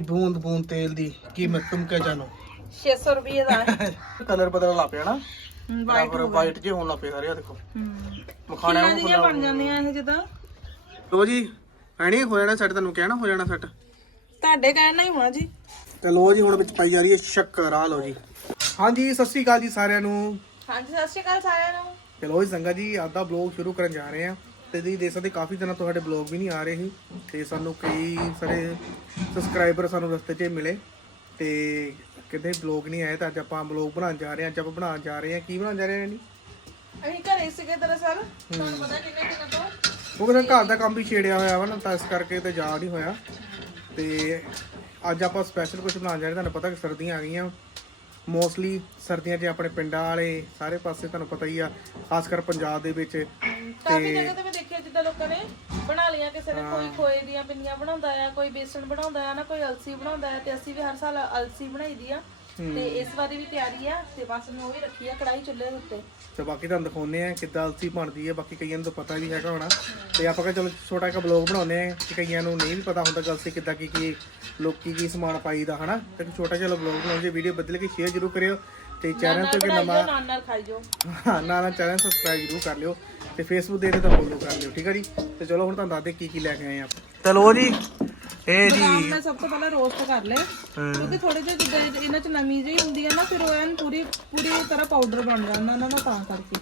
ਬੂੰਦ ਬੂੰਦ ਤੇਲ ਦੀ ਕੀਮਤ ਤੁਮ ਕਿਆ ਜਾਣੋ 600 ਰੁਪਏ ਦਾ। ਕਲਰ ਬਦਲਣ ਲੱਗ ਪਿਆ ਨਾ। ਵਾਈਟ ਜੇ ਹੋਣ ਲੱਗ ਪਏ ਸਾਰੇ ਆ ਦੇਖੋ। ਮਖਾਣਾ ਦੀਆਂ ਬਣ ਜਾਂਦੀਆਂ ਇਹ ਜਿੱਦਾਂ? ਲੋ ਜੀ ਐਣੀ ਹੋ ਜਾਣਾ ਸੈੱਟ ਤੁਹਾਨੂੰ ਕਹਿਣਾ ਹੋ ਜਾਣਾ ਸੈੱਟ ਤੁਹਾਡੇ ਕਹਿਣਾ ਹੀ ਹੋਣਾ ਜੀ। ਤੇ ਲੋ ਜੀ ਹੁਣ ਵਿੱਚ ਪਾਈ ਜਾ ਰਹੀ ਹੈ ਸ਼ੱਕਰ ਆ ਲੋ ਜੀ। ਹਾਂਜੀ ਸਤਿ ਸ੍ਰੀ ਅਕਾਲ ਜੀ ਸਾਰਿਆਂ ਨੂੰ। ਹਾਂਜੀ ਸਤਿ ਸ਼੍ਰੀ ਅਕਾਲ ਸਾਰਿਆਂ ਨੂੰ। ਤੇ ਲੋ ਜੀ ਸੰਗਾ ਜੀ ਅੱਜ ਦਾ ਬਲੌਗ ਸ਼ੁਰੂ ਕਰਨ ਜਾ ਰਹੇ ਆ ਤੇ ਤੁਸੀਂ ਦੇਖ ਸਕਦੇ ਕਾਫੀ ਦਿਨਾਂ ਤੋਂ ਸਾਡੇ ਬਲੌਗ ਵੀ ਨਹੀਂ ਆ ਰਹੇ ਸੀ ਤੇ ਸਾਨੂੰ ਕਈ ਸਾਰੇ ਸਬਸਕ੍ਰਾਈਬਰ ਸਾਨੂੰ ਰਸਤੇ 'ਚ ਮਿਲੇ ਤੇ ਕਿਤੇ ਬਲੌਗ ਨਹੀਂ ਆਏ ਤਾਂ ਅੱਜ ਆਪਾਂ ਬਲੌਗ ਬਣਾਉਣ ਜਾ ਰਹੇ ਹਾਂ ਅੱਜ ਆਪਾਂ ਬਣਾਉਣ ਜਾ ਰਹੇ ਹਾਂ। ਕੀ ਬਣਾਉਣ ਜਾ ਰਹੇ ਹਾਂ ਜੀ? ਅਸੀਂ ਘਰੇ ਸੀਗੇ ਦਰਅਸਲ। ਤੁਹਾਨੂੰ ਪਤਾ ਕਿੰਨੇ ਦਿਨਾਂ ਤੋਂ? ਉਹ ਕਹਿੰਦਾ ਘਰ ਦਾ ਕੰਮ ਵੀ ਛੇੜਿਆ ਹੋਇਆ ਵਾ ਨਾ ਤਾਂ ਇਸ ਕਰਕੇ ਤੇ ਜਾ ਨਹੀਂ ਹੋਇਆ। ਤੇ ਅੱਜ ਆਪਾਂ ਸਪੈਸ਼ਲ ਕੁਝ ਬਣਾਉਣ ਜਾ ਰਹੇ ਤੁਹਾਨੂੰ ਪਤਾ ਕਿ ਸਰਦੀਆਂ ਆ ਗਈਆਂ। ਮੋਸਟਲੀ ਸਰਦੀਆਂ 'ਚ ਆਪਣੇ ਪਿੰਡਾਂ ਵਾਲੇ ਸਾਰੇ ਪਾਸੇ ਤੁਹਾਨੂੰ ਪਤਾ ਹੀ ਆ ਖਾਸ ਕਰ ਪੰਜਾਬ ਦੇ ਵਿੱਚ ਕਾਫੀ ਜਗ੍ਹਾ ਤੇ ਮੈਂ ਦੇਖਿਆ ਜਿੱਦਾਂ ਲੋਕਾਂ ਨੇ ਬਣਾ ਲਈਆਂ ਕਿਸੇ ਨੇ ਕੋਈ ਖੋਏ ਦੀਆਂ ਪਿੰਨੀਆਂ ਬਣਾਉਂਦਾ ਆ ਕੋਈ ਬੇਸਣ ਬਣਾਉਂਦਾ ਆ ਨਾ ਕੋਈ ਅਲਸੀ ਬਣਾਉਂਦਾ ਆ ਤੇ ਅਸੀਂ ਵੀ ਹਰ ਸਾਲ ਅਲਸੀ ਬਣਾਈ ਦੀ ਆ। ਤੇ ਇਸ ਵਾਰੀ ਵੀ ਤਿਆਰੀ ਆ ਤੇ ਬਸ ਮੈਂ ਉਹ ਵੀ ਰੱਖੀ ਆ ਕੜਾਈ ਚੁੱਲ੍ਹੇ ਦੇ ਉੱਤੇ। ਤੇ ਬਾਕੀ ਤੁਹਾਨੂੰ ਦਿਖਾਉਂਦੇ ਆ ਕਿੱਦਾਂ ਅਲਸੀ ਬਣਦੀ ਹੈ ਬਾਕੀ ਕਈਆਂ ਨੂੰ ਤਾਂ ਪਤਾ ਵੀ ਹੈਗਾ ਹੋਣਾ। ਤੇ ਆਪਾਂ ਕਹਿੰਦੇ ਚਲੋ ਛੋਟਾ ਜਿਹਾ ਬਲੌਗ ਬਣਾਉਂਦੇ ਆ ਕਿ ਕਈਆਂ ਨੂੰ ਨਹੀਂ ਵੀ ਪਤਾ ਹੁੰਦਾ ਕਿ ਅਲਸੀ ਕਿੱਦਾਂ ਕੀ ਕੀ ਲੋਕੀ ਕੀ ਸਮਾਨ ਪਾਈਦਾ ਹਨਾ? ਤੇ ਛੋਟਾ ਜਿਹਾ ਬਲੌਗ ਬਣਾਉਂਦੇ ਵੀਡੀਓ ਬਦਲ ਕੇ ਸ਼ੇਅਰ ਜ਼ਰੂਰ ਕਰਿਓ। ਤੇ ਚੈਨਲ ਤੇ ਨਵਾਂ ਨਾਲ ਨਾਲ ਖਾਈ ਜਾਓ। ਹਾਂ ਨਾ ਨਾ ਚੈਨਲ ਸਬਸਕ੍ਰਾਈਬ ਜ਼ਰੂਰ ਕਰ ਲਿਓ। ਤੇ ਫੇਸਬੁੱਕ ਦੇ ਤੇ ਤਾਂ ਫੋਲੋ ਕਰ ਲਿਓ ਠੀਕ ਹੈ ਜੀ? ਤੇ ਚਲੋ ਹੁਣ ਤੁਹਾਨੂੰ ਦੱਸਦੇ ਕੀ ਕੀ ਲੈ ਕੇ ਆਏ ਆਪਾਂ। ਚਲੋ ਜੀ ਇਹ ਬਦਾਮ ਮੈਂ ਸਭ ਤੋਂ ਪਹਿਲਾਂ ਰੋਸਟ ਕਰ ਲਏ। ਕਿਉਂਕਿ ਥੋੜੇ ਜਿਹੇ ਜਿੱਦਾਂ ਇਹ- ਇਹਨਾਂ ਚ ਨਮੀ ਜਿਹੀ ਹੁੰਦੀ ਹੈ ਨਾ ਫਿਰ ਉਹ ਐਨ ਪੂਰੀ ਪੂਰੀ ਤਰ੍ਹਾਂ ਪਾਊਡਰ ਬਣ ਜਾਂਦਾ ਨਾ ਨਾ ਤਾਂ ਕਰਕੇ।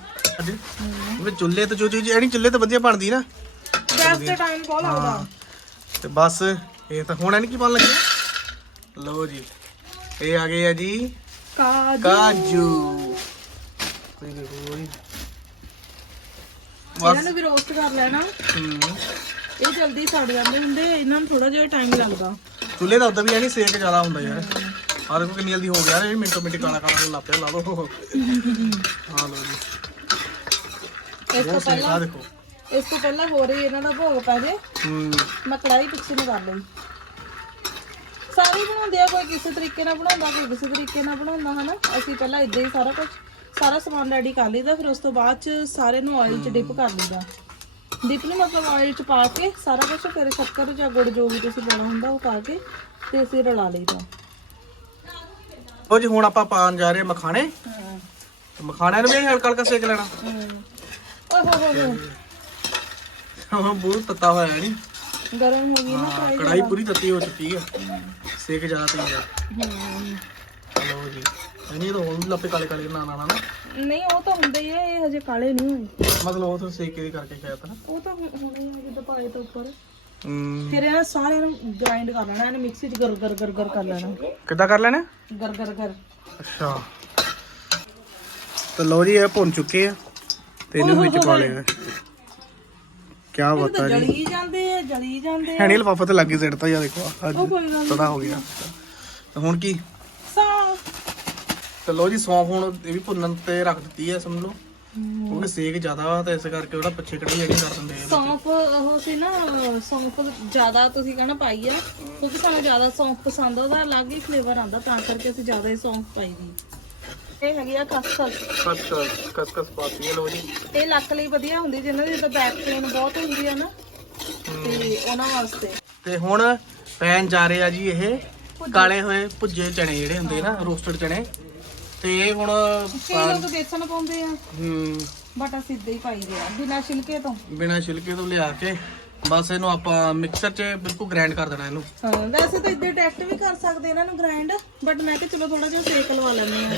ਵੀ ਚੁੱਲ੍ਹੇ ਤੇ ਜੋ ਚੀਜ਼ ਐਣੀ ਚੁੱਲ੍ਹੇ ਤੇ ਵਧੀਆ ਬਣਦੀ ਨਾ। ਗੈਸ ਤੇ ਟਾਈਮ ਬਹੁਤ ਲੱਗਦਾ। ਤੇ ਬਸ ਇਹ ਤਾਂ ਹੁਣ ਇਹਨੂੰ ਕੀ ਪਾਉਣ ਲੱਗੇ ਲਓ ਜੀ। ਇਹ ਆ ਗਏ ਆ ਜੀ। ਕਾਜੂ। ਕਾਜੂ। ਕੋਈ ਦੇਖੋ ਜੀ ਇਹਨਾਂ ਨੂੰ ਵੀ ਰੋਸਟ ਕਰ ਲੈਣਾ। ਹੂੰ। ਇਹ ਜਲਦੀ ਸੜ ਜਾਂਦੇ ਹੁੰਦੇ ਇਹਨਾਂ ਨੂੰ ਥੋੜਾ ਜਿਹਾ ਟਾਈਮ ਲੱਗਦਾ। ਚੁੱਲ੍ਹੇ ਦਾ ਉਦਾਂ ਵੀ ਐਣੀ ਸੇਕ ਜ਼ਿਆਦਾ ਹੁੰਦਾ ਯਾਰ। ਆ ਦੇਖੋ ਕਿੰਨੀ ਜਲਦੀ ਹੋ ਗਿਆ ਇਹ ਮਿੰਟੋ ਮਿੰਟ ਕਾਲਾ ਕਾਲਾ ਹੋਣ ਲੱਗ ਪਿਆ ਲਾ ਲਓ। ਹਾਂ ਲਓ ਜੀ। ਇਸ ਤੋਂ ਪਹਿਲਾਂ ਦੇਖੋ। ਇਸ ਤੋਂ ਪਹਿਲਾਂ ਹੋ ਰਹੀ ਇਹਨਾਂ ਦਾ ਭੋਗ ਪੈ ਜੇ। ਹੂੰ। ਮੈਂ ਕੜਾਈ ਪਿੱਛੇ ਨੂੰ ਕਰ ਲਈ। ਸਾਰੇ ਬਣਾਉਂਦੇ ਆ ਕੋਈ ਕਿਸੇ ਤਰੀਕੇ ਨਾਲ ਬਣਾਉਂਦਾ ਕੋਈ ਕਿਸੇ ਤਰੀਕੇ ਨਾਲ ਬਣਾਉਂਦਾ ਹਨਾ? ਅਸੀਂ ਪਹਿਲਾਂ ਇਦਾਂ ਹੀ ਸਾਰਾ ਕੁਝ ਸਾਰਾ ਸਮਾਨ ਰੈਡੀ ਕਰ ਲਈਦਾ ਫਿਰ ਉਸ ਤੋਂ ਬਾਅਦ ਚ ਸਾਰੇ ਨੂੰ ਆਇਲ ਚ ਡਿਪ ਕਰ ਲਈਦਾ। ਡਿਪ ਨੂੰ ਮਤਲਬ ਆਇਲ ਚ ਪਾ ਕੇ ਸਾਰਾ ਕੁਝ ਫਿਰ ਸ਼ੱਕਰ ਜਾਂ ਗੁੜ ਜੋ ਵੀ ਤੁਸੀਂ ਪਾਉਣਾ ਹੁੰਦਾ ਉਹ ਪਾ ਕੇ ਤੇ ਅਸੀਂ ਰਲਾ ਲਈਦਾ ਉਹ ਜੀ ਹੁਣ ਆਪਾਂ ਪਾਉਣ ਜਾ ਰਹੇ ਹਾਂ ਮਖਾਣੇ। ਹਾਂ ਮਖਾਣਿਆਂ ਨੂੰ ਵੀ ਹਲਕਾ ਹਲਕਾ ਸੇਕ ਲੈਣਾ। ਓਏ ਹੋ ਹੋ ਹੋ ਹਾਂ ਬਹੁਤ ਤੱਤਾ ਹੋਇਆ ਨਹੀਂ ਗਰਮ ਹੋ ਗਈ ਨਾ ਕੜਾਈ ਪੂਰੀ ਤੱਤੀ ਹੋ ਚੁੱਕੀ ਹੈ ਸੇਕ ਜ਼ਿਆਦਾ ਤੇ ਗਿਆ ਲਓ ਜੀ ਨਹੀਂ ਤਾਂ ਹੁਣ ਵੀ ਲੱਪੇ ਕਾਲੇ ਕਾਲੇ ਨਾ ਨਾ ਨਾ ਨਾ। ਨਹੀਂ ਉਹ ਤਾਂ ਹੁੰਦੇ ਹੀ ਆ ਇਹ ਹਜੇ ਕਾਲੇ ਨਹੀਂ ਹੋਏ। ਮਤਲਬ ਉਹ ਤਾਂ ਸੇਕ ਦੇ ਕਰਕੇ ਸ਼ਾਇਦ ਨਾ। ਉਹ ਤਾਂ ਹੁ- ਹੁਣੇ ਆ ਜਿੱਦਾਂ ਪਾਏ ਤੋਂ ਉੱਪਰ। ਹੂੰ। ਫਿਰ ਇਹਨਾਂ ਸਾਰਿਆਂ ਨੂੰ ਗ੍ਰਾਈਂਡ ਕਰ ਲੈਣਾ ਇਹਨੇ ਮਿਕਸੀ 'ਚ ਗਰ ਗਰ ਗਰ ਗਰ ਕਰ ਲੈਣਾ। ਕਿੱਦਾਂ ਕਰ ਲੈਣਾ? ਗਰ ਗਰ। ਗਰ ਅੱਛਾ। ਤਾਂ ਲਓ ਜੀ ਇਹ ਭੁੰਨ ਚੁੱਕੇ ਆ ਤੇ ਇਹਨੂੰ ਵਿੱਚ ਪਾ ਲਿਆ ਕੀ ਬਤਾ ਜੀ। ਜਲੀ ਜਾਂਦੇ ਆ ਜਲੀ ਜਾਂਦੇ ਆ। ਹੈਣੀ ਲਫਾਫਾ ਤੇ ਲੱਗੀ ਸਿੱਟਤਾ ਜਾਂ ਦੇਖੋ ਅੱਜ ਉਹ ਕੋਈ ਗੱਲ ਤਦਾ ਹੋ ਗਿਆ। ਤਾਂ ਹੁਣ ਕੀ? ਤੇ ਲਓ ਜੀ ਸੌਂਫ ਹੁਣ ਇਹ ਵੀ ਭੁੰਨਣ ਤੇ ਰੱਖ ਦਿੱਤੀ ਹੈ ਸਮਝ ਲਓ। ਕਿਉਂਕਿ ਸੇਕ ਜ਼ਿਆਦਾ ਵਾ ਤੇ ਇਸ ਕਰਕੇ ਉਹਦਾ ਪਿੱਛੇ ਕੜੀ ਜਿਹੜੀ ਕਰ ਦਿੰਦੇ ਆ। ਸੌਂਫ ਉਹ ਸੀ ਨਾ ਸੌਂਫ ਜ਼ਿਆਦਾ ਤੁਸੀਂ ਕਹਿਣਾ ਪਾਈ ਆ। ਕਿਉਂਕਿ ਸਾਨੂੰ ਜ਼ਿਆਦਾ ਸੌਂਫ ਪਸੰਦ ਆ ਉਹਦਾ ਅਲੱਗ ਹੀ ਫਲੇਵਰ ਆਉਂਦਾ ਤਾਂ ਕਰਕੇ ਅਸੀਂ ਜ਼ਿਆਦਾ ਹੀ ਸੌਂਫ ਪਾਈ ਦੀ। ਇਹ ਹੈਗੀ ਆ ਖਸਖਸ। ਕਸ ਕਸ ਕਸ ਕਸ ਪਾਤੀ ਹੈ ਲਓ ਜੀ। ਇਹ ਲੱਕ ਲਈ ਵਧੀਆ ਹੁੰਦੀ ਜਿਨ੍ਹਾਂ ਦੀ ਤਾਂ ਬੈਕ ਪੇਨ ਬਹੁਤ ਹੁੰਦੀ ਆ ਨਾ। ਤੇ ਉਹਨਾਂ ਵਾਸਤੇ। ਤੇ ਹੁਣ ਪੈਨ ਜਾ ਰਹੇ ਆ ਜੀ ਇਹ ਕਾਲੇ ਹੋਏ ਭੁੱਜੇ ਚਣੇ ਜਿਹੜੇ ਹੁੰਦੇ ਨਾ ਰੋਸਟਡ ਚਣੇ। ਤੇ ਇਹ ਹੁਣ ਕਈ ਲੋਕ ਬੇਸਣ ਪਾਉਂਦੇ ਆ। ਹਮ, ਬਟ ਅਸੀਂ ਇਦਾਂ ਹੀ ਪਾਈਦੇ ਆ ਬਿਨਾਂ ਛਿਲਕੇ ਤੋਂ। ਬਿਨਾਂ ਛਿਲਕੇ ਤੋਂ ਲਿਆ ਕੇ ਬਸ ਇਹਨੂੰ ਆਪਾਂ ਮਿਕਸਰ 'ਚ ਬਿਲਕੁਲ ਗ੍ਰਾਈਂਡ ਕਰ ਦੇਣਾ ਇਹਨੂੰ। ਹਾਂ ਵੈਸੇ ਤਾਂ ਇਦਾਂ ਡਾਇਰੈਕਟ ਵੀ ਕਰ ਸਕਦੇ ਇਹਨਾਂ ਨੂੰ ਗ੍ਰਾਈਂਡ ਬਟ ਮੈਂ ਕਿ ਚਲੋ ਥੋੜਾ ਜਿਹਾ ਸੇਕ ਲਵਾ ਲੈਂਦੇ ਆ।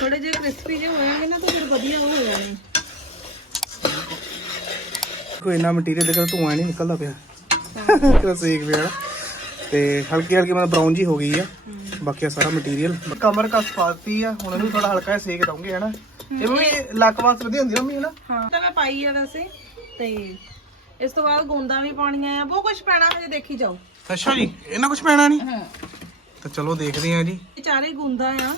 ਥੋੜੇ ਜਿਹੇ ਕ੍ਰਿਸਪੀ ਜਿਹੇ ਹੋਣਗੇ ਨਾ ਤਾਂ ਫਿਰ ਵਧੀਆ ਉਹ ਹੋ ਜਾਣੇ। ਕੋਈ ਇੰਨਾ ਮਟੀਰੀਅਲ ਦੇ ਕਰ ਧੂਆਂ ਨਹੀਂ ਨਿਕਲਦਾ ਪਿਆ। ਕਿਹੜਾ ਸੇਕ ਪਿਆ। ਤੇ ਹਲਕੀ ਹਲਕੀ ਮਤਲਬ ਬਰਾਊਨ ਜੀ ਹੋ ਗਈ ਆ। ਬਾਕੀ ਆ ਸਾਰਾ ਮਟੀਰੀਅਲ ਕਮਰ ਕਸ ਪਾਤੀ ਆ ਹੁਣ ਇਹਨੂੰ ਥੋੜਾ ਹਲਕਾ ਜਿਹਾ ਸੇਕ ਦਵਾਂਗੇ ਹਨਾ? ਇਹ ਵੀ ਲੱਕ ਵਾਸ ਵਧੀਆ ਹੁੰਦੀ ਨਾ ਮੰਮੀ ਹਨਾ? ਹਾਂ। ਤਾਂ ਮੈਂ ਪਾਈ ਆ ਵੈਸੇ ਤੇ ਇਸ ਤੋਂ ਬਾਅਦ ਗੋਂਦਾਂ ਵੀ ਪਾਉਣੀਆਂ ਆ। ਬਹੁਤ ਕੁਝ ਪੈਣਾ ਹਜੇ ਦੇਖੀ ਜਾਓ। ਅੱਛਾ ਜੀ ਇਹਨਾਂ ਕੁਝ ਪੈਣਾ ਨਹੀਂ? ਹਾਂ। ਤਾਂ ਚਲੋ ਦੇਖਦੇ ਆ ਜੀ। ਇਹ ਚਾਰੇ ਗੁੰਦਾ ਆ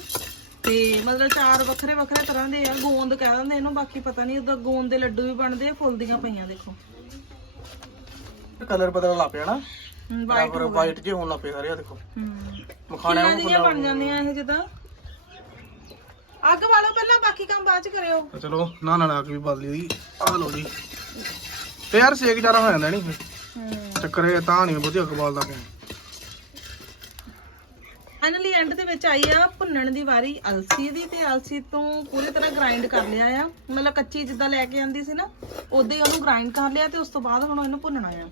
ਤੇ ਮਤਲਬ ਚਾਰ ਵੱਖਰੇ ਵੱਖਰੇ ਤਰ੍ਹਾਂ ਦੇ ਆ। ਗੋਂਦ ਕਹਿ ਦਿੰਦੇ ਇਹਨੂੰ ਬਾਕੀ ਪਤਾ ਨਹੀਂ ਉਦੋਂ ਗੋਂਦ ਦੇ ਲੱਡੂ ਵੀ ਬਣਦੇ ਆ ਫੁੱਲਦੀਆਂ ਪਈਆਂ ਦੇਖੋ। ਕਲਰ ਬਦਲਣ ਲੱਗ ਪਿਆ ਨਾ। ਵਾਈਟ ਬਰਾਬਰ ਵਾਈਟ ਜੇ ਹੋਣ ਲੱਗ ਪਏ ਸਾਰੇ ਆ ਦੇਖੋ। ਮਖਾਣਿਆਂ ਕਿੰਨਾ ਦੀਆਂ ਬਣ ਜਾਂਦੀਆਂ ਇਹ ਜਿੱਦਾਂ। ਅੱਗ ਵਾਲੋ ਪਹਿਲਾਂ ਬਾਕੀ ਕੰਮ ਬਾਅਦ ਚ ਕਰਿਓ। ਤਾਂ ਚਲੋ ਨਾ ਨਾਲ ਆ ਕੇ ਵੀ ਬਦਲੀ ਦੀ ਆ ਲਓ ਜੀ। ਤੇ ਯਾਰ ਸੇਕ ਜ਼ਿਆਦਾ ਹੋ ਜਾਂਦਾ ਨਹੀਂ ਫਿਰ। ਚੱਕਰ ਇਹ ਤਾਂ ਨਹੀਂ ਬਹੁਤੀ ਅੱਗ ਬਾਲਦਾ ਪਿਆ। ਫਾਈਨਲੀ ਐਂਡ ਦੇ ਵਿੱਚ ਆਈ ਆ ਭੁੰਨਣ ਦੀ ਵਾਰੀ ਅਲਸੀ ਦੀ ਤੇ ਅਲਸੀ ਤੋਂ ਪੂਰੀ ਤਰ੍ਹਾਂ ਗ੍ਰਾਈਂਡ ਕਰ ਲਿਆ ਆ। ਮਤਲਬ ਕੱਚੀ ਜਿੱਦਾਂ ਲੈ ਕੇ ਆਂਦੀ ਸੀ ਨਾ ਉਦਾਂ ਹੀ ਉਹਨੂੰ ਗ੍ਰਾਈਂਡ ਕਰ ਲਿਆ ਤੇ ਉਸ ਤੋਂ ਬਾਅਦ ਹੁਣ ਇਹਨੂੰ ਭੁੰਨਣਾ ਆ।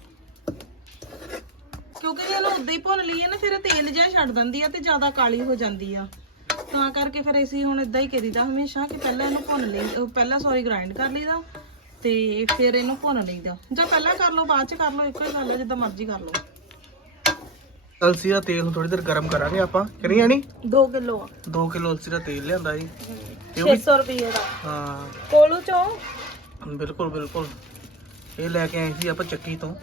ਕਿਉਂਕਿ ਜੇ ਇਹਨੂੰ ਉਦਾਂ ਹੀ ਭੁੰਨ ਲਈਏ ਨਾ ਫਿਰ ਇਹ ਤੇਲ ਜਿਹਾ ਛੱਡ ਦਿੰਦੀ ਆ ਤੇ ਜ਼ਿਆਦਾ ਕਾਲੀ ਹੋ ਜਾਂਦੀ ਆ। ਤਾਂ ਕਰਕੇ ਫਿਰ ਅਸੀਂ ਹੁਣ ਇਦਾਂ ਹੀ ਕਰੀਦਾ ਹਮੇਸ਼ਾ ਕਿ ਪਹਿਲਾਂ ਇਹਨੂੰ ਭੁੰਨ ਲਈ ਪਹਿਲਾਂ ਸੌਰੀ ਗ੍ਰਾਈਂਡ ਕਰ ਲਈਦਾ ਤੇ ਫਿਰ ਇਹਨੂੰ ਭੁੰਨ ਲਈਦਾ। ਜਾਂ ਪਹਿਲਾਂ ਕਰ ਲਓ ਬਾਅਦ ਚ ਕਰ ਲਓ ਇੱਕੋ ਹੀ ਗੱਲ ਆ ਜਿੱਦਾਂ ਮਰਜ਼ੀ ਕਰ ਲਓ। ਅਲਸੀ ਦਾ ਤੇਲ ਨੂੰ ਥੋੜੀ ਦੇਰ ਗਰਮ ਕਰਾਂਗੇ ਆਪਾਂ ਕਰੀ ਜਾਣੀ 2 ਕਿਲੋ ਆ। 2 ਕਿਲੋ ਅਲਸੀ ਦਾ ਤੇਲ ਲਿਆਂਦਾ ਜੀ। ਇਹ ਵੀ 600 ਰੁਪਏ ਦਾ। ਹਾਂ। ਕੋਲੂ ਚੋਂ ਬਿਲਕੁਲ ਬਿਲਕੁਲ। ਇਹ ਲੈ ਕੇ ਆਏ ਸੀ ਆਪਾਂ ਚੱਕੀ ਤੋਂ।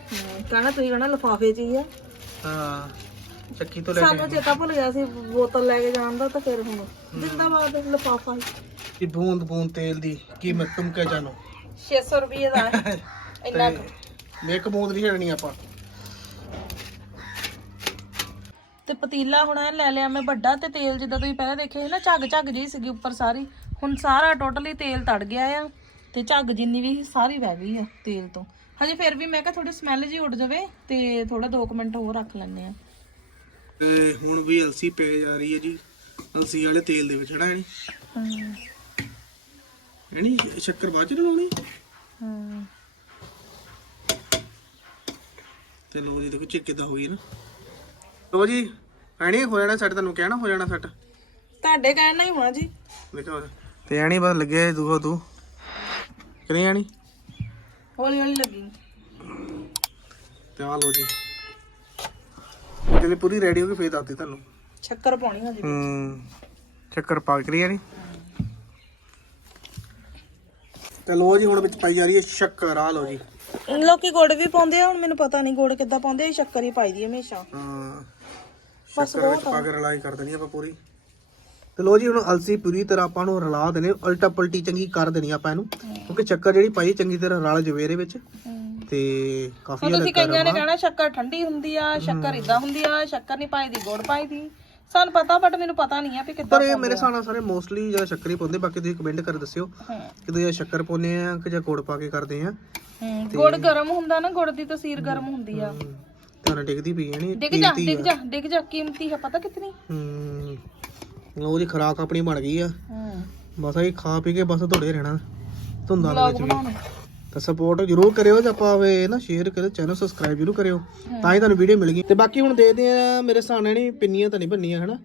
ਕਹਣਾ ਤੁਸੀਂ ਕਹਣਾ ਲਫਾਫੇ ਚ ਹੀ ਆ। ਹਾਂ ਚੱਕੀ ਤੋਂ ਲੈ ਕੇ ਸਾਨੂੰ ਚੇਤਾ ਭੁੱਲ ਗਿਆ ਸੀ ਬੋਤਲ ਲੈ ਕੇ ਜਾਣ ਦਾ ਤਾਂ ਫਿਰ ਹੁਣ। ਜਿੰਦਾਬਾਦ ਲਫਾਫਾ ਇਹ ਬੂੰਦ ਬੂੰਦ ਤੇਲ ਦੀ ਕੀਮਤ ਤੁਮ ਕਹਿ ਜਾਣੋ 600 ਰੁਪਏ ਦਾ ਹੈ। ਇੰਨਾ ਕੁ। ਇੱਕ ਬੂੰਦ ਨਹੀਂ ਛੱਡਣੀ ਆਪਾਂ। ਤੇ ਪਤੀਲਾ ਹੁਣ ਇਹ ਲੈ ਲਿਆ ਮੈਂ ਵੱਡਾ ਤੇ ਤੇਲ ਜਿੱਦਾਂ ਤੁਸੀਂ ਪਹਿਲਾਂ ਦੇਖਿਆ ਸੀ ਨਾ ਝੱਗ ਝੱਗ ਜਿਹੀ ਸੀਗੀ ਉੱਪਰ ਸਾਰੀ। ਹੁਣ ਸਾਰਾ ਟੋਟਲੀ ਤੇਲ ਤੜ ਗਿਆ ਆ। ਤੇ ਝੱਗ ਜਿੰਨੀ ਵੀ ਸੀ ਸਾਰੀ ਵਹਿ ਗਈ ਆ ਤੇਲ ਤੋਂ। ਹਜੇ ਫਿਰ ਵੀ ਮੈਂ ਕਿਹਾ ਥੋੜੀ ਸਮੈਲ ਜੀ ਉੱਡ ਜਾਵੇ ਤੇ ਥੋੜਾ 2 ਮਿੰਟ ਹੋਰ ਰੱਖ ਲੈਣੇ ਆ। ਤੇ ਹੁਣ ਵੀ ਅਲਸੀ ਪੈ ਜਾ ਰਹੀ ਹੈ ਜੀ। ਅਲਸੀ ਵਾਲੇ ਤੇਲ ਦੇ ਵਿੱਚ ਹਨਾ ਨਹੀਂ? ਹਮ ਹੈਨੀ ਸ਼ੱਕਰ ਬਾਅਦ ਚ ਲਾਉਣੀ ਹਮ ਤੇ ਲੋ ਜੀ ਦੇਖੋ ਚਿੱਕ ਕਿੱਦਾਂ ਹੋਈ ਨਾ। ਲੋ ਜੀ ਐਣੀ ਹੋ ਜਾਣਾ ਸੈੱਟ ਤੁਹਾਨੂੰ ਕਹਿਣਾ ਹੋ ਜਾਣਾ ਸੈੱਟ? ਤੁਹਾਡੇ ਕਹਿਣਾ ਹੀ ਹੋਣਾ ਜੀ। ਦੇਖੋ ਤੇ ਐਣੀ ਬਸ ਲੱਗਿਆ ਦੂਆ ਤੂੰ ਕਰੀ ਐਣੀ ਹੌਲੀ ਹੌਲੀ ਲੱਗੀ। ਤੇ ਆ ਲੋ ਜੀ। ਜਦੋਂ ਪੂਰੀ ਰੈਡੀ ਹੋ ਗਈ ਫੇਰ ਦੱਸਦੇ ਤੁਹਾਨੂੰ। ਸ਼ੱਕਰ ਪਾਉਣੀ ਹਜੇ। ਹੂੰ ਚੱਕਰ ਪਾ ਕਰੀ ਐਣੀ ਤੇ ਲੋ ਜੀ ਹੁਣ ਵਿੱਚ ਪਾਈ ਜਾ ਰਹੀ ਹੈ ਸ਼ੱਕਰ ਆ ਲੋ ਜੀ। ਲੋਕੀ ਗੁੜ ਵੀ ਪਾਉਂਦੇ ਆ ਹੁਣ ਮੈਨੂੰ ਪਤਾ ਨਹੀਂ ਗੁੜ ਕਿੱਦਾਂ ਪਾਉਂਦੇ ਆ ਸ਼ੱਕਰ ਹੀ ਪਾਈ ਦੀ ਹਮੇਸ਼ਾ। ਹਾਂ। ਸ਼ੱਕਰ ਵਿੱਚ ਪਾ ਕੇ ਰਲਾਈ ਕਰ ਦੇਣੀ ਆਪਾਂ ਪੂਰੀ। ਤੇ ਲੋ ਜੀ ਹੁਣ ਅਲਸੀ ਪੂਰੀ ਤਰ੍ਹਾਂ ਆਪਾਂ ਨੂੰ ਰਲਾ ਦੇਣੇ ਉਲਟਾ ਪਲਟੀ ਚੰਗੀ ਕਰ ਦੇਣੀ ਆਪਾਂ ਇਹਨੂੰ ਕਿਉਂਕਿ ਸ਼ੱਕਰ ਜਿਹੜੀ ਪਾਈ ਚੰਗੀ ਤਰ੍ਹਾਂ ਰਲ ਜਵੇ ਇਹਦੇ ਵਿੱਚ। ਤੇ ਕਾਫੀ ਹੁਣ ਤੁਸੀਂ ਕਈਆਂ ਨੇ ਕਹਿਣਾ ਸ਼ੱਕਰ ਠੰਡੀ ਹੁੰਦੀ ਆ ਸ਼ੱਕਰ ਇਦਾਂ ਹੁੰਦੀ ਆ ਸ਼ੱਕਰ ਨਹੀਂ ਪਾਈ ਦੀ ਗੁੜ ਪਾਈ ਦੀ। ਸਾਨੂੰ ਪਤਾ ਬਟ ਮੈਨੂੰ ਪਤਾ ਨਹੀਂ ਆ ਵੀ ਕਿੱਦਾਂ ਪਰ ਇਹ ਮੇਰੇ ਹਿਸਾਬ ਨਾਲ ਸਾਰੇ ਮੋਸਟਲੀ ਜਾਂ ਸ਼ੱਕਰ ਹੀ ਪਾਉਂਦੇ ਬਾਕੀ ਤੁਸੀਂ ਕਮੈਂਟ ਕਰ ਦੱਸਿਓ ਕਿ ਤੁਸੀਂ ਸ਼ੱਕਰ ਪਾਉਂਦੇ ਆ ਕਿ ਜਾਂ ਗੁੜ ਪਾ ਕੇ ਕਰਦੇ ਆ। ਗੁੜ ਗਰਮ ਹੁੰਦਾ ਨਾ ਗੁੜ ਦੀ ਤਸੀਰ ਗਰਮ ਹੁੰਦੀ ਆ। ਤੁਹਾਨੂੰ ਡਿੱਗਦੀ ਪਈ ਹੈ ਨੀ ਡਿੱਗ ਜਾ ਡਿੱਗ ਜਾ ਡਿੱਗ ਜਾ ਕੀਮਤੀ ਹੈ ਪਤਾ ਕਿਤਨੀ? ਹੂੰ। ਜੀ ਖਰਾਕ ਆਪਣੀ ਬਣ ਗਈ ਆ। ਹੂੰ। ਬਸ ਇਹ ਖਾ ਪੀ ਕੇ ਬਸ ਧੋੜੇ ਰਹਿਣਾ ਧੁੰਦਾਂ ਦੇ ਵਿੱਚ ਵੀ। ਤਾਂ ਸਪੋਰਟ ਜਰੂਰ ਕਰਿਓ ਤੇ ਆਪਾਂ ਵੇ ਨਾ ਸ਼ੇਅਰ ਕਰਿਓ ਚੈਨਲ ਸਬਸਕ੍ਰਾਈਬ ਜਰੂਰ ਕਰਿਓ ਤਾਂ ਹੀ ਤੁਹਾਨੂੰ ਵੀਡੀਓ ਮਿਲ ਗਈ ਤੇ ਬਾਕੀ ਹੁਣ ਦੇਖਦੇ ਆ ਮੇਰੇ ਸਾਹਮਣੇ ਨਹੀਂ ਪਿੰਨੀਆਂ ਤਾਂ ਨਹੀਂ ਬੰਨੀਆਂ ਹਨਾ?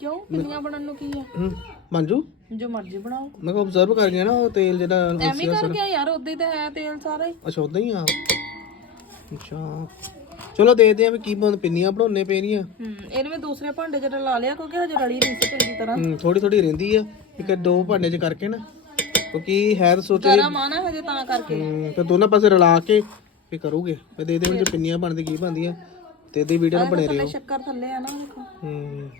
ਕਿਉਂ? ਪਿੰਨੀਆਂ ਬਣਨ ਨੂੰ ਕੀ ਆ? ਹੂੰ ਮੰਜੂ? ਜੋ ਮਰਜ਼ੀ ਬਣਾਓ। ਮੈਂ ਕੋ ਅਬਜ਼ਰਵ ਕਰ ਗਿਆ ਨਾ ਉਹ ਤੇਲ ਜਿਹੜਾ ਐਵੇਂ ਕਰ ਗਿਆ ਯਾਰ ਉਦਾਂ ਹੀ ਤਾਂ ਹੈ ਤੇਲ ਸਾਰਾ। ਹੀ ਅੱਛਾ ਉਦਾਂ ਹੀ ਆ। ਅੱਛਾ। ਚਲੋ ਦੇਖਦੇ ਆ ਵੀ ਕੀ ਬਣ ਪਿੰਨੀਆਂ ਬਣਾਉਣੇ ਪੈਣੀਆਂ। ਹੂੰ ਇਹਨੂੰ ਮੈਂ ਦੂਸਰੇ ਭਾਂਡੇ 'ਚ ਰਲਾ ਲਿਆ ਕਿਉਂਕਿ ਹਜੇ ਰਲੀ ਨਹੀਂ ਸੀ ਚੰਗੀ ਤਰ੍ਹਾਂ। ਹੂੰ ਥੋੜੀ ਥੋੜੀ ਰਹਿੰਦੀ ਆ ਇੱਕ ਦੋ ਭਾਂਡੇ 'ਚ ਕਰਕੇ ਨਾ ਕਿਉਂਕਿ ਹੈ ਤਾਂ ਸੋਚੇ ਗਰਮ ਆ ਨਾ ਹਜੇ ਤਾਂ ਕਰਕੇ। ਹੂੰ ਤੇ ਦੋਨਾਂ ਪਾਸੇ ਰਲਾ ਕੇ ਫੇ ਕਰੋਗੇ ਫੇ ਦੇ ਦੇ ਵਿੱਚ ਪਿੰਨੀਆਂ ਬਣਦੀ ਕੀ ਬਣਦੀਆਂ। ਤੇ ਇਹਦੀ ਵੀਡੀਓ ਨਾਲ ਬਣੇ ਥੱਲੇ ਰਹੋ। ਸ਼ੱਕਰ ਥੱਲੇ ਆ ਨਾ ਦੇਖੋ। ਹੂੰ।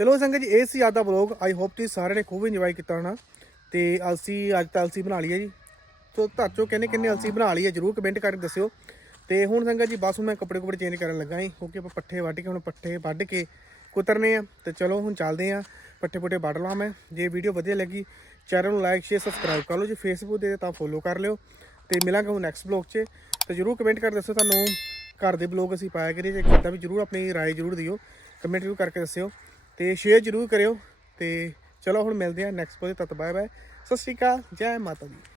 ਚਲੋ ਸੰਗਤ ਜੀ ਇਹ ਸੀ ਅੱਜ ਦਾ ਵਲੌਗ ਆਈ ਹੋਪ ਤੁਸੀਂ ਸਾਰਿਆਂ ਨੇ ਖੂਬ ਇੰਜੋਏ ਕੀਤਾ ਹੋਣਾ। ਤੇ ਅਸੀਂ ਅੱਜ ਤਾਂ ਅਲਸੀ ਬਣਾ ਲਈ ਹੈ ਜੀ। ਸੋ ਤੁਹਾਚੋ ਕਹਿੰਦੇ ਕਿੰਨੇ ਅਲਸੀ ਬਣਾ ਲਈ ਹੈ ਜਰੂਰ ਕਮੈਂਟ ਕਰਕੇ ਦੱਸਿਓ। ਤੇ ਹੁਣ ਸੰਗਤ ਜੀ, ਬਸ ਹੁਣ ਮੈਂ ਕੱਪੜੇ ਕੁਪੜੇ ਚੇਂਜ ਕਰਨ ਲੱਗਾ ਹਾਂ ਕਿਉਂਕਿ ਆਪਾਂ ਪੱਠੇ ਵੱਢ ਕੇ, ਹੁਣ ਪੱਠੇ ਵੱਢ ਕੇ ਕੁਤਰਨੇ ਆ। ਤੇ ਚਲੋ ਹੁਣ ਚੱਲਦੇ ਆ। ਪੱਠੇ ਪੁੱਠੇ ਵੱਢ ਲਵਾਂ ਮੈਂ। ਜੇ ਵੀਡੀਓ ਵਧੀਆ ਲੱਗੀ ਚੈਨਲ ਨੂੰ ਲਾਈਕ ਸ਼ੇਅਰ ਸਬਸਕ੍ਰਾਈਬ ਕਰ ਲਓ। ਜੇ ਫੇਸਬੁੱਕ ਤੇ ਤਾਂ ਫੋਲੋ ਕਰ ਲਿਓ। ਤੇ ਮਿਲਾਂਗੇ ਹੁਣ ਨੈਕਸਟ ਬਲੌਗ 'ਚ। ਤੇ ਜਰੂਰ ਕਮੈਂਟ ਕਰ ਦੱਸੋ ਤੁਹਾਨੂੰ ਘਰ ਦੇ ਬਲੌਗ ਅਸੀਂ ਪਾਇਆ ਕਰੀਏ। ਜੇ ਕਿੱਦਾਂ ਵੀ ਜਰੂਰ ਆਪਣੀ ਰਾਏ ਜਰੂਰ ਦਿਓ। ਕਮੈਂਟ ਜਰੂਰ ਕਰਕੇ ਦੱਸਿਓ। ਤੇ ਸ਼ੇਅਰ ਜਰੂਰ ਕਰਿਓ। ਤੇ ਚਲੋ ਹੁਣ ਮਿਲਦੇ ਆ ਨੈਕਸਟ ਬਲੌਗ ਤੱਕ ਬਾਏ ਬਾਏ ਸਤਿ ਸ਼੍ਰੀ ਅਕਾਲ। ਜੈ ਮਾਤਾ ਦੀ।